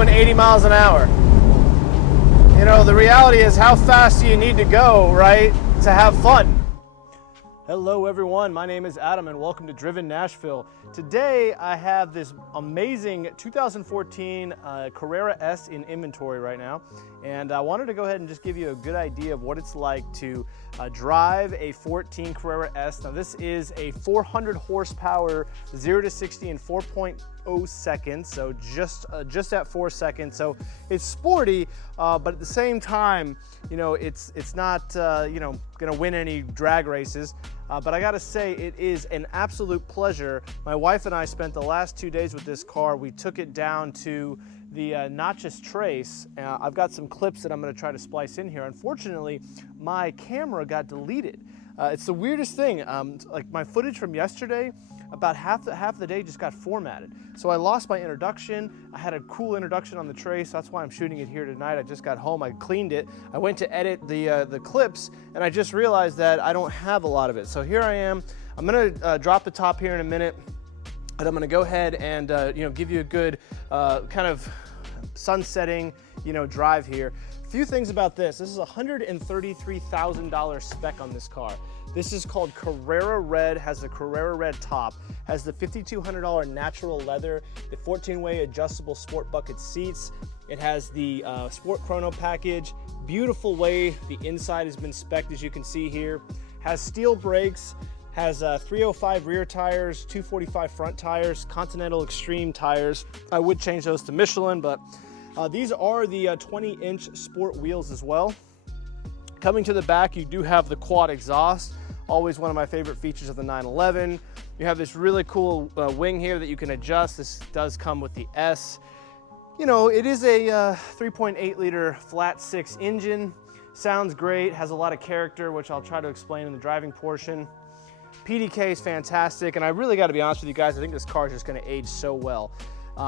doing 80 miles an hour. You know, the reality is, how fast do you need to go, right, to have fun? Hello everyone, my name is Adam and welcome to Driven Nashville. Today I have this amazing 2014 Carrera S in inventory right now, and I wanted to go ahead and just give you a good idea of what it's like to drive a 14 Carrera S. Now this is a 400 horsepower 0 to 60 in 4.0 seconds, so just at 4 seconds. So it's sporty, but at the same time, you know, it's not you know, gonna win any drag races. But I gotta say, it is an absolute pleasure. My wife and I spent the last 2 days with this car. We took it down to the Natchez Trace. I've got some clips that I'm gonna try to splice in here. Unfortunately, my camera got deleted. It's the weirdest thing. Like my footage from yesterday, about half the day just got formatted. So I lost my introduction. I had a cool introduction on the Trace. That's why I'm shooting it here tonight. I just got home, I cleaned it. I went to edit the clips, and I just realized that I don't have a lot of it. So here I am. I'm gonna drop the top here in a minute, and I'm gonna go ahead and you know, give you a good kind of sunsetting, you know, drive here. A few things about this. This is a $133,000 spec on this car. This is called Carrera Red, has the Carrera Red top, has the $5,200 natural leather, the 14-way adjustable sport bucket seats. It has the sport chrono package, beautiful way the inside has been spec'd, as you can see here. Has steel brakes, has 305 rear tires, 245 front tires, Continental Extreme tires. I would change those to Michelin, but these are the 20-inch sport wheels as well. Coming to the back, you do have the quad exhaust, always one of my favorite features of the 911. You have this really cool wing here that you can adjust. This does come with the S. You know, it is a 3.8 liter flat 6 engine. Sounds great, has a lot of character, which I'll try to explain in the driving portion. PDK is fantastic, and I really got to be honest with you guys, I think this car is just going to age so well.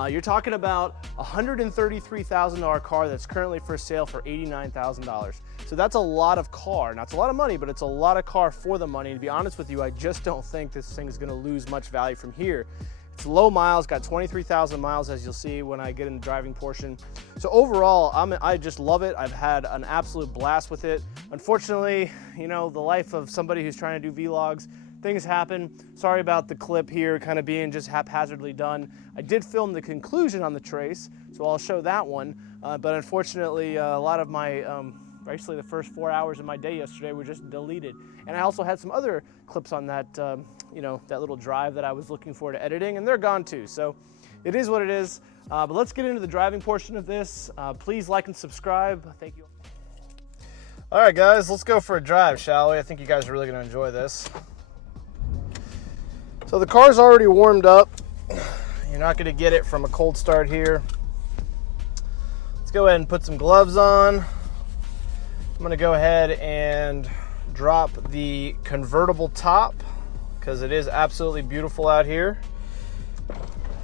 You're talking about a $133,000 car that's currently for sale for $89,000. So that's a lot of car. Now, it's a lot of money, but it's a lot of car for the money. And to be honest with you, I just don't think this thing is going to lose much value from here. It's low miles, got 23,000 miles, as you'll see when I get in the driving portion. So overall, I just love it. I've had an absolute blast with it. Unfortunately, you know, the life of somebody who's trying to do vlogs, things happen. Sorry about the clip here kind of being just haphazardly done. I did film the conclusion on the Trace, so I'll show that one. But unfortunately, a lot of my, basically the first 4 hours of my day yesterday were just deleted. And I also had some other clips on that, you know, that little drive that I was looking for to editing, and they're gone too. So it is what it is. But let's get into the driving portion of this. Please like and subscribe. Thank you. All right, guys, let's go for a drive, shall we? I think you guys are really gonna enjoy this. So the car's already warmed up. You're not gonna get it from a cold start here. Let's go ahead and put some gloves on. I'm gonna go ahead and drop the convertible top because it is absolutely beautiful out here.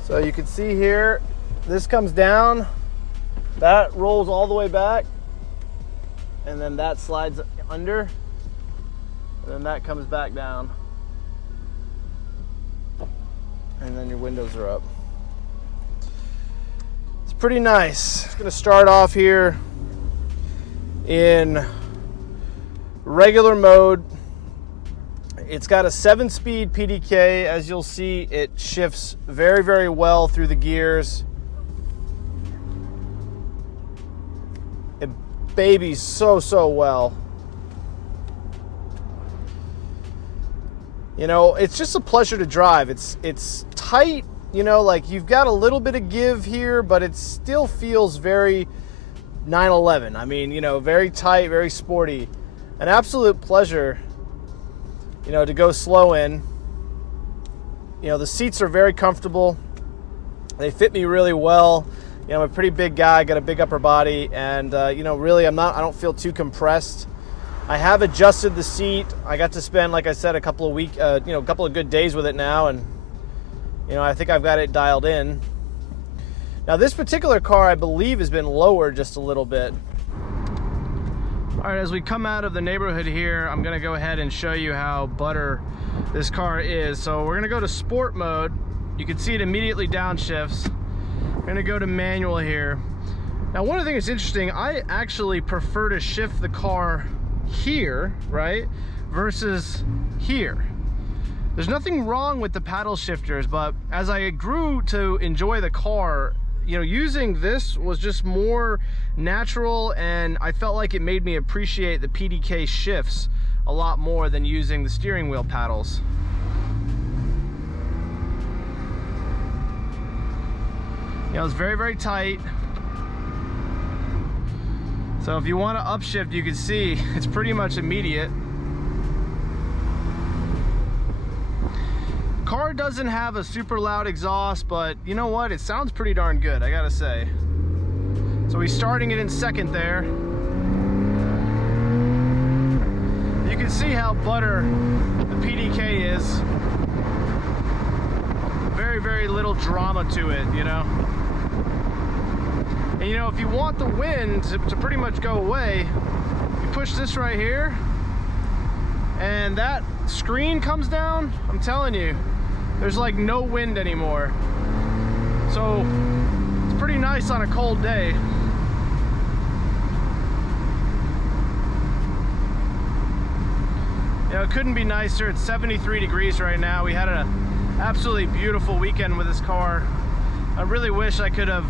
So you can see here, this comes down, that rolls all the way back, and then that slides under, and then that comes back down. And then your windows are up. It's pretty nice. It's gonna start off here in regular mode. It's got a 7-speed PDK. As you'll see, it shifts very, very well through the gears. It babies so well. You know, it's just a pleasure to drive. It's tight, you know, like you've got a little bit of give here, but it still feels very 911. I mean, you know, very tight, very sporty. An absolute pleasure, you know, to go slow in. You know, the seats are very comfortable. They fit me really well. You know, I'm a pretty big guy, got a big upper body, and you know, really I don't feel too compressed. I have adjusted the seat. I got to spend, like I said, a couple of good days with it now, and you know, I think I've got it dialed in. Now, this particular car, I believe, has been lowered just a little bit. All right, as we come out of the neighborhood here, I'm gonna go ahead and show you how butter this car is. So we're gonna go to sport mode. You can see it immediately downshifts. We're gonna go to manual here. Now, one of the things that's interesting, I actually prefer to shift the car here, right, versus here. There's nothing wrong with the paddle shifters, but as I grew to enjoy the car, you know, using this was just more natural, and I felt like it made me appreciate the PDK shifts a lot more than using the steering wheel paddles. You know, it's very, very tight. So if you want to upshift, you can see it's pretty much immediate. Car doesn't have a super loud exhaust, but you know what? It sounds pretty darn good, I gotta say. So he's starting it in second there. You can see how butter the PDK is. Very, very little drama to it, you know? And you know, if you want the wind to pretty much go away, you push this right here, and that screen comes down. I'm telling you, there's like no wind anymore. So it's pretty nice on a cold day. You know, it couldn't be nicer. It's 73 degrees right now. We had an absolutely beautiful weekend with this car. I really wish I could have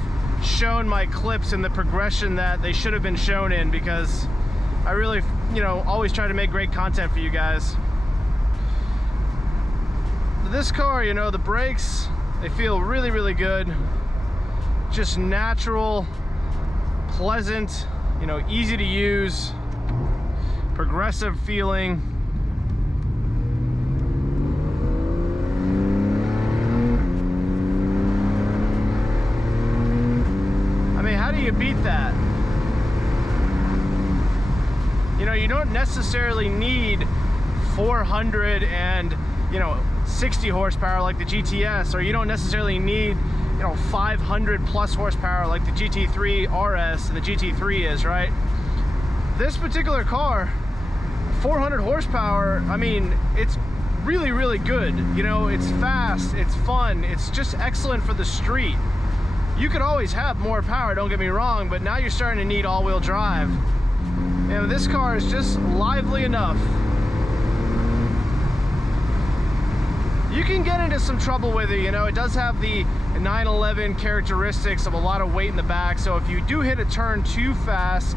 shown my clips in the progression that they should have been shown in, because I really, you know, always try to make great content for you guys. This car, you know, the brakes, they feel really, really good. Just natural, pleasant, you know, easy to use, progressive feeling. How do you beat that? You know, you don't necessarily need 460 horsepower like the GTS, or you don't necessarily need, you know, 500 plus horsepower like the GT3 RS and the GT3 is, right? This particular car, 400 horsepower, I mean, it's really, really good. You know, it's fast, it's fun, it's just excellent for the street. You could always have more power, don't get me wrong, but now you're starting to need all-wheel drive. You know, this car is just lively enough. You can get into some trouble with it, you know. It does have the 911 characteristics of a lot of weight in the back, so if you do hit a turn too fast,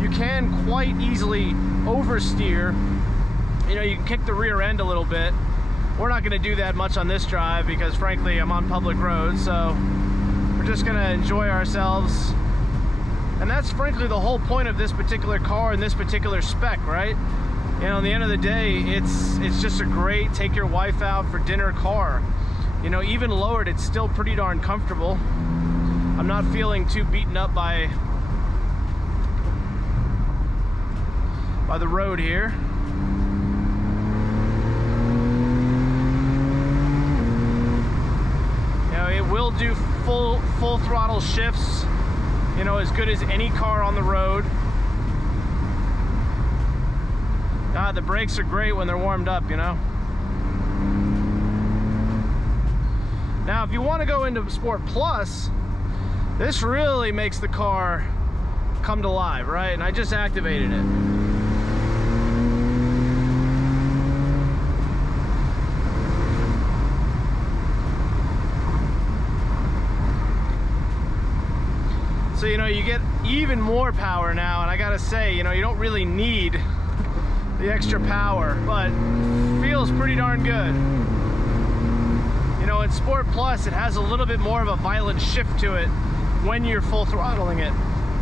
you can quite easily oversteer. You know, you can kick the rear end a little bit. We're not gonna do that much on this drive because frankly, I'm on public roads, so just gonna enjoy ourselves. And that's frankly the whole point of this particular car and this particular spec, right? You know, at the end of the day, it's just a great take your wife out for dinner car. You know, even lowered, it's still pretty darn comfortable. I'm not feeling too beaten up by the road here. You know, it will do full throttle shifts, you know, as good as any car on the road. The brakes are great when they're warmed up, you know. Now, if you want to go into Sport Plus, this really makes the car come to life, right? And I just activated it. So, you know, you get even more power now, and I gotta say, you know, you don't really need the extra power, but feels pretty darn good. You know, in Sport Plus, it has a little bit more of a violent shift to it when you're full throttling it.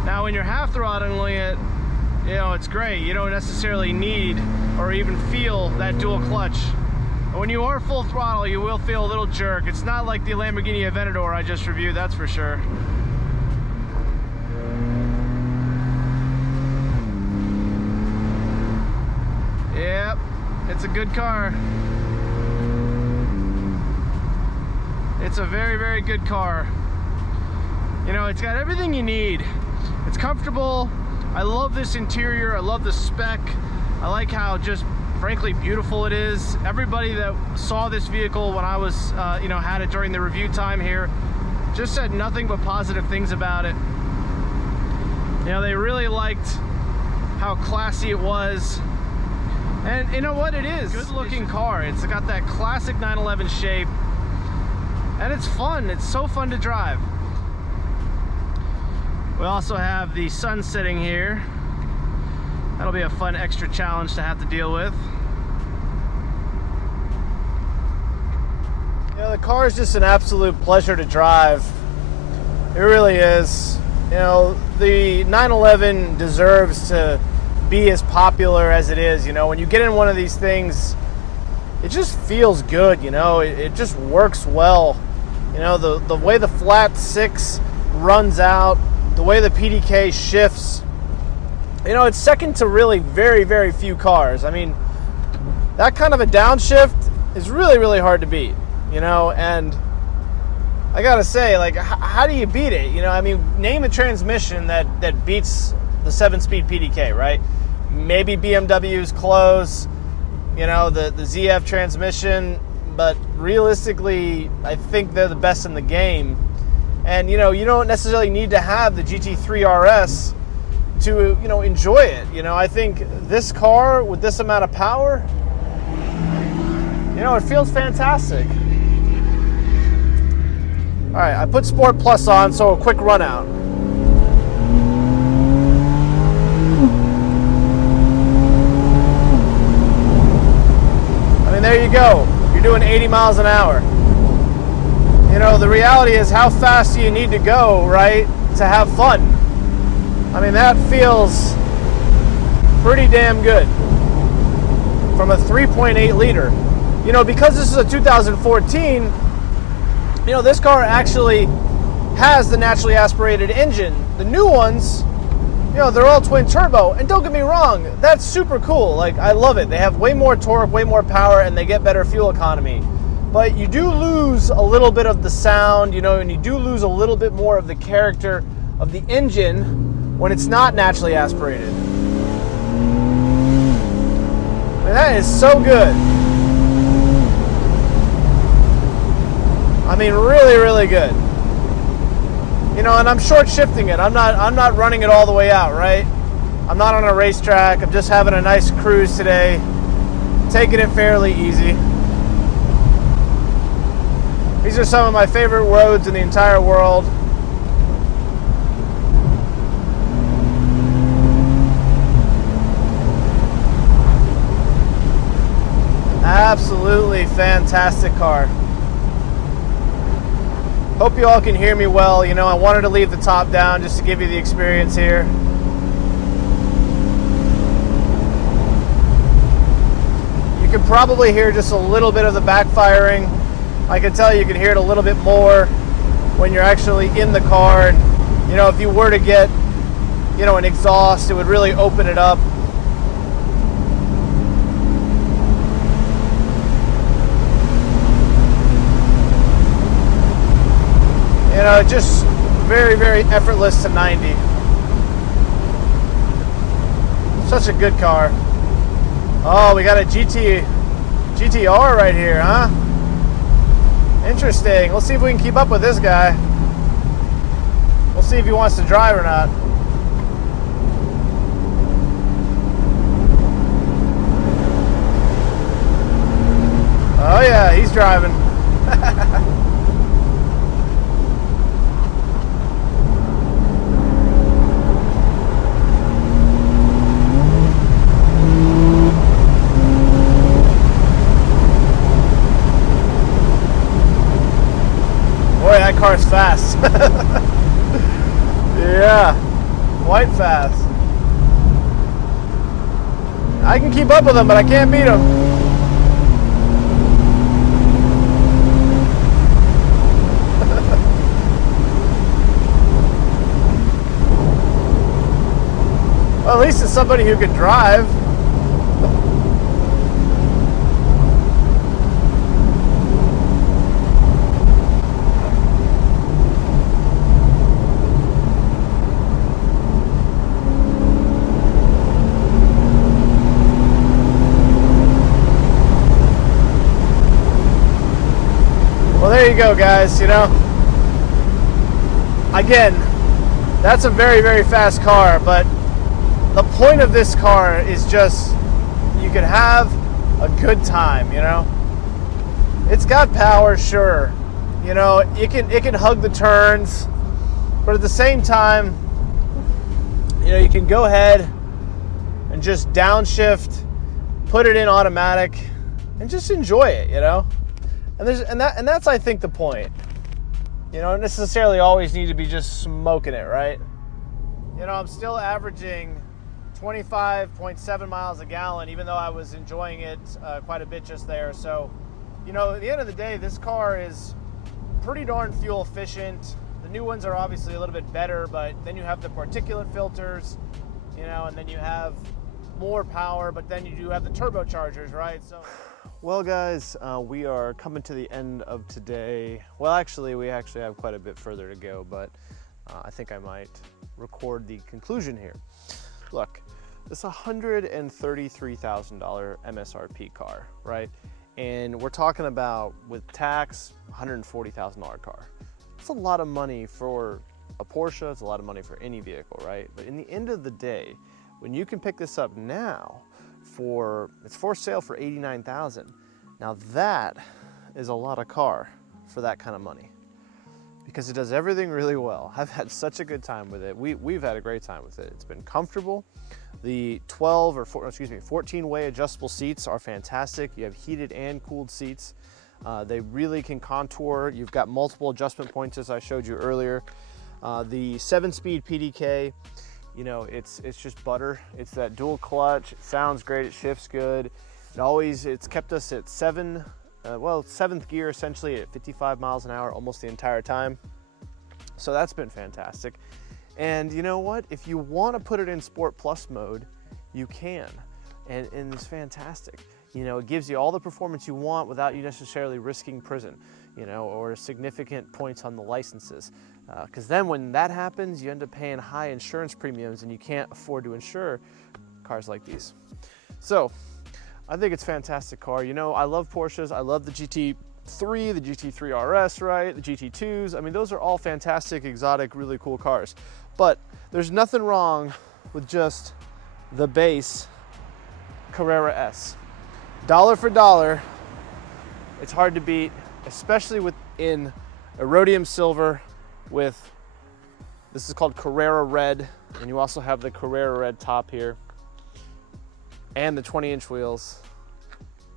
Now, when you're half throttling it, you know, it's great. You don't necessarily need or even feel that dual clutch. But when you are full throttle, you will feel a little jerk. It's not like the Lamborghini Aventador I just reviewed, that's for sure. Yep, it's a good car. It's a very, very good car. You know, it's got everything you need. It's comfortable. I love this interior. I love the spec. I like how just frankly beautiful it is. Everybody that saw this vehicle when I was, you know, had it during the review time here, just said nothing but positive things about it. You know, they really liked how classy it was. And you know what, it is. Good looking car. It's got that classic 911 shape. And it's fun. It's so fun to drive. We also have the sun setting here. That'll be a fun extra challenge to have to deal with. You know, the car is just an absolute pleasure to drive. It really is. You know, the 911 deserves to be as popular as it is. You know, when you get in one of these things, it just feels good, you know, it just works well. You know, the way the flat six runs out, the way the PDK shifts, you know, it's second to really very, very few cars. I mean, that kind of a downshift is really, really hard to beat, you know, and I gotta say, like, how do you beat it? You know, I mean, name a transmission that beats the 7-speed PDK, right? Maybe BMW's close, you know, the ZF transmission, but realistically, I think they're the best in the game. And, you know, you don't necessarily need to have the GT3 RS to, you know, enjoy it. You know, I think this car with this amount of power, you know, it feels fantastic. All right, I put Sport Plus on, so a quick run out. I mean, there you go. You're doing 80 miles an hour. You know, the reality is, how fast do you need to go, right, to have fun? I mean, that feels pretty damn good from a 3.8 liter. You know, because this is a 2014, you know, this car actually has the naturally aspirated engine. The new ones, you know, they're all twin turbo. And don't get me wrong, that's super cool. Like, I love it. They have way more torque, way more power, and they get better fuel economy. But you do lose a little bit of the sound, you know, and you do lose a little bit more of the character of the engine when it's not naturally aspirated. I mean, that is so good. I mean, really, really good. You know, and I'm short shifting it. I'm not running it all the way out, right? I'm not on a racetrack. I'm just having a nice cruise today, taking it fairly easy. These are some of my favorite roads in the entire world. Absolutely fantastic car. Hope you all can hear me well. You know, I wanted to leave the top down just to give you the experience here. You can probably hear just a little bit of the backfiring. I can tell you can hear it a little bit more when you're actually in the car. And, you know, if you were to get, you know, an exhaust, it would really open it up. You know, just very, very effortless to 90. Such a good car. Oh, we got a GTR right here, huh? Interesting. Let's see if we can keep up with this guy. We'll see if he wants to drive or not. Oh yeah, he's driving. Boy, that car's fast. Yeah, quite fast. I can keep up with him, but I can't beat him. Well, at least it's somebody who can drive. Well, there you go, guys. You know, again, That's a very, very fast car, but the point of this car is just you can have a good time, you know? It's got power, sure. You know, it can hug the turns, but at the same time, you know, you can go ahead and just downshift, put it in automatic, and just enjoy it, you know? And that's I think the point. You don't necessarily always need to be just smoking it, right? You know, I'm still averaging 25.7 miles a gallon, even though I was enjoying it quite a bit just there. So, you know, at the end of the day, this car is pretty darn fuel efficient. The new ones are obviously a little bit better, but then you have the particulate filters, you know, and then you have more power, but then you do have the turbochargers, right? So. Well, guys, we are coming to the end of today. Well, actually, we have quite a bit further to go, but I think I might record the conclusion here. Look, it's a $133,000 MSRP car, right? And we're talking about, with tax, $140,000 car. It's a lot of money for a Porsche. It's a lot of money for any vehicle, right? But in the end of the day, when you can pick this up now, it's for sale for $89,000. Now that is a lot of car for that kind of money, because it does everything really well. I've had such a good time with it. We've had a great time with it. It's been comfortable. The 14-way adjustable seats are fantastic. You have heated and cooled seats. They really can contour. You've got multiple adjustment points, as I showed you earlier. The 7-speed PDK, you know, it's just butter. It's that dual clutch. It sounds great. It shifts good. It's kept us at seventh gear, essentially at 55 miles an hour almost the entire time. So that's been fantastic. And you know what? If you want to put it in Sport Plus mode, you can. And it's fantastic. You know, it gives you all the performance you want without you necessarily risking prison, you know, or significant points on the licenses. Because then when that happens, you end up paying high insurance premiums and you can't afford to insure cars like these. So I think it's a fantastic car. You know, I love Porsches. I love the GT3, the GT3 RS, right? The GT2s. I mean, those are all fantastic, exotic, really cool cars. But there's nothing wrong with just the base Carrera S. Dollar for dollar, it's hard to beat, especially in a rhodium silver with, this is called Carrera Red, and you also have the Carrera Red top here, and the 20-inch wheels.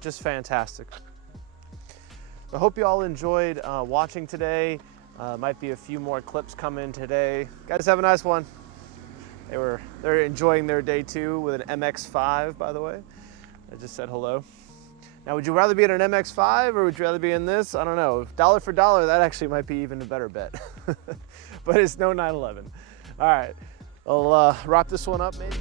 Just fantastic. I hope you all enjoyed watching today. Might be a few more clips coming today. Guys, have a nice one. They're enjoying their day too with an MX-5, by the way. I just said hello. Now, would you rather be in an MX-5 or would you rather be in this? I don't know. Dollar for dollar, that actually might be even a better bet. But it's no 911. All right, I'll wrap this one up maybe.